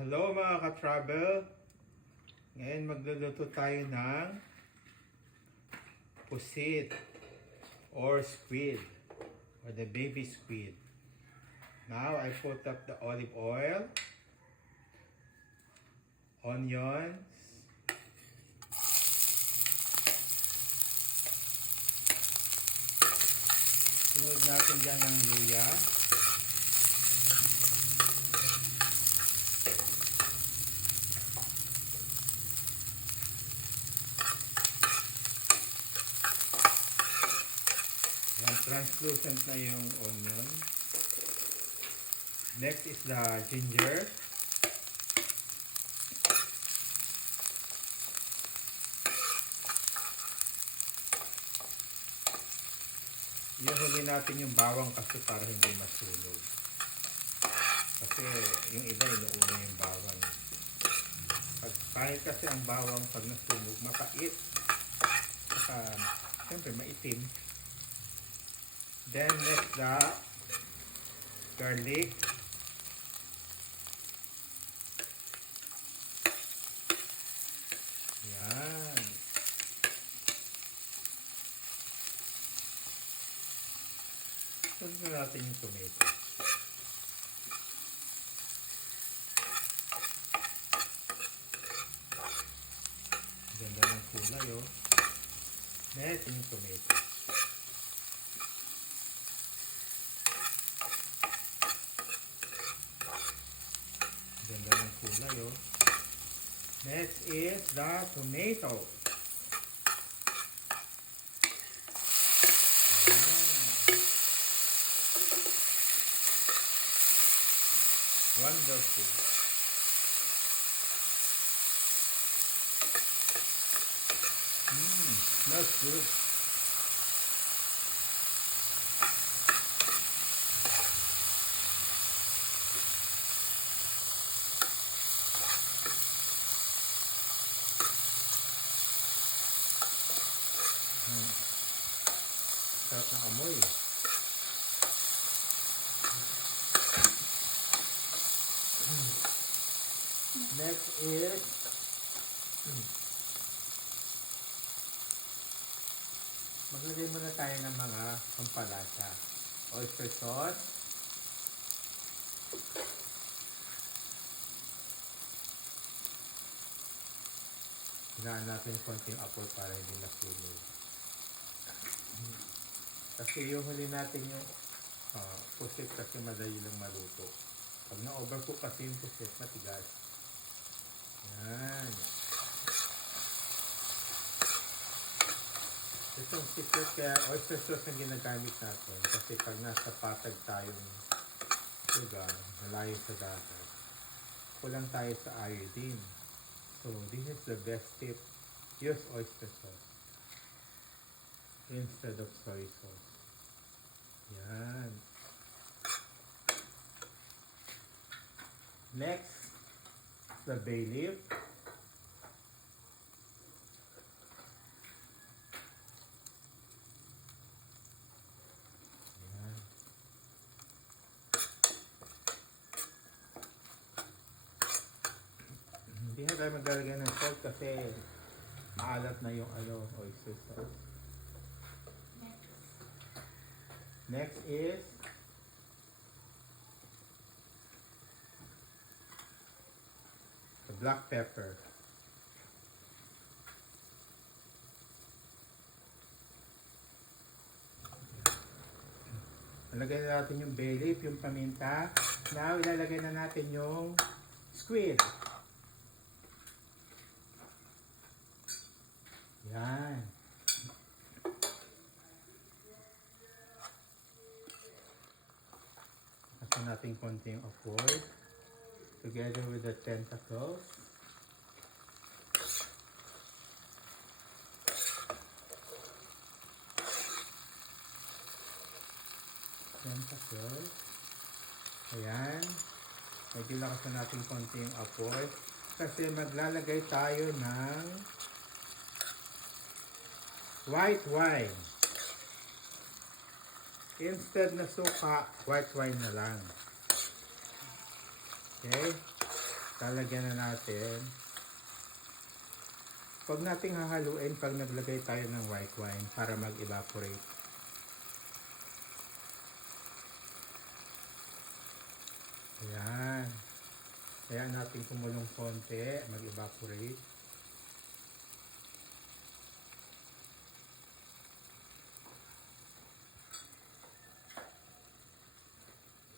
Hello mga ka-travel! Ngayon magluluto tayo ng pusit or squid or the baby squid. Now I put up the olive oil, onions, sunod natin dyan ng luya, translucent na yung onion. Next is the ginger. Ihuli natin yung bawang kasi para hindi masunog. Kasi yung iba inuuna yung bawang. Kahit kasi ang bawang pag nasunog, mapait. Saka, siyempre maitim. Then next the garlic. Yan. Sunod na natin yung tomato. Ganda ng kulay, oh. Next yung tomato. Ganda ng kulay, oh. Next is the tomato. Wonderful. Smells good. Sarap ng amoy. Next is maglagay muna tayo ng mga pampalasa. Oyster sauce, hinaan natin konting apoy para hindi masunog. Kasi yung huli natin yung pusit kasi madali lang maluto. Pag na-overcook kasi yung pusit, matigas. Yan. Itong secret kaya oyster sauce na ginagamit natin kasi pag nasa patag tayong lugar, malayo sa dagat, kulang tayo sa iodine. So, this is the best tip. Use oyster sauce instead of soy sauce. Yan. Next, the bay leaf. Yan. Hindi na tayo maglalagay ng salt kasi maalat na yung oyster sauce. Next is the black pepper. Ilagay na natin yung bay leaf, yung paminta. Now, ilalagay na natin yung squid. Yan. Kasi natin konting apoy together with the tentacles. Ayan. Medyo lakasan natin konting apoy kasi maglalagay tayo ng white wine. Instead na suka, white wine na lang. Okay? lalagyan na natin. Huwag nating hahaluin pag naglagay tayo ng white wine para mag-evaporate. Ayan. Kaya natin kumulong konti, mag-evaporate.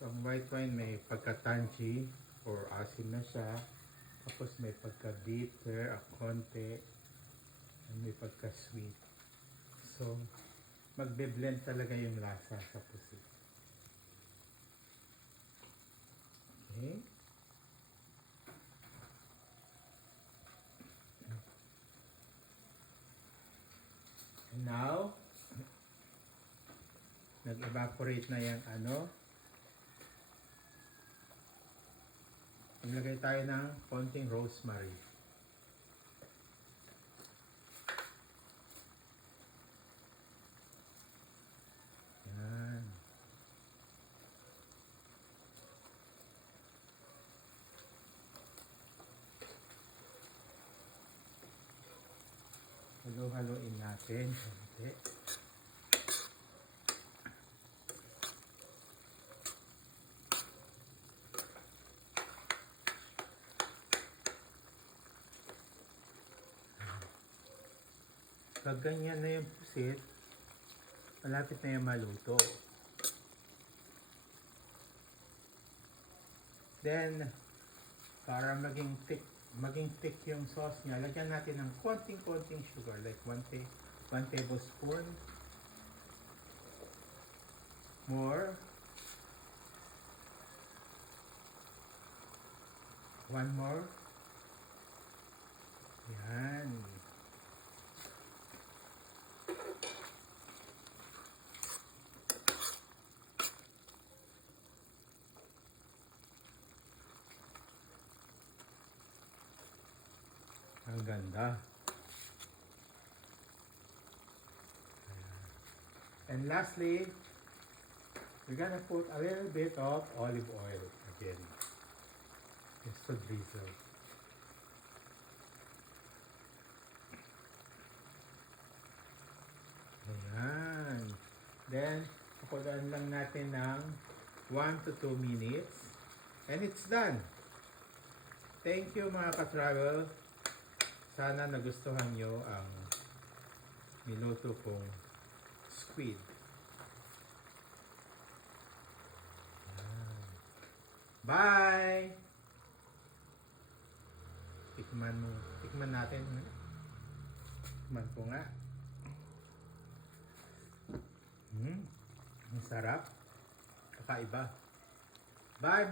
So, ang white wine may pagka-tangy or asim na siya. Tapos may pagka-bitter, konti. And may pagka-sweet. So, magbe-blend talaga yung lasa sa pusit. Okay. And now, nag-evaporate na yung Maglagay tayo ng konting rosemary. Yan. Halo-haloin natin konti. Pag ganyan na yung pusit, malapit na yung maluto. Then, para maging thick yung sauce niya, lagyan natin ng konting-konting sugar, like 1 tablespoon. More. 1 more. Yan. Ang ganda. And lastly, we're gonna put a little bit of olive oil again. Just to drizzle. Ayan. Then, pakulaan lang natin ng 1 to 2 minutes. And it's done. Thank you mga ka-travel. Sana nagustuhan nyo ang niluto kong squid. Ayan. Bye! Tikman natin. Tikman ko nga. Ang sarap. Kakaiba. Bye!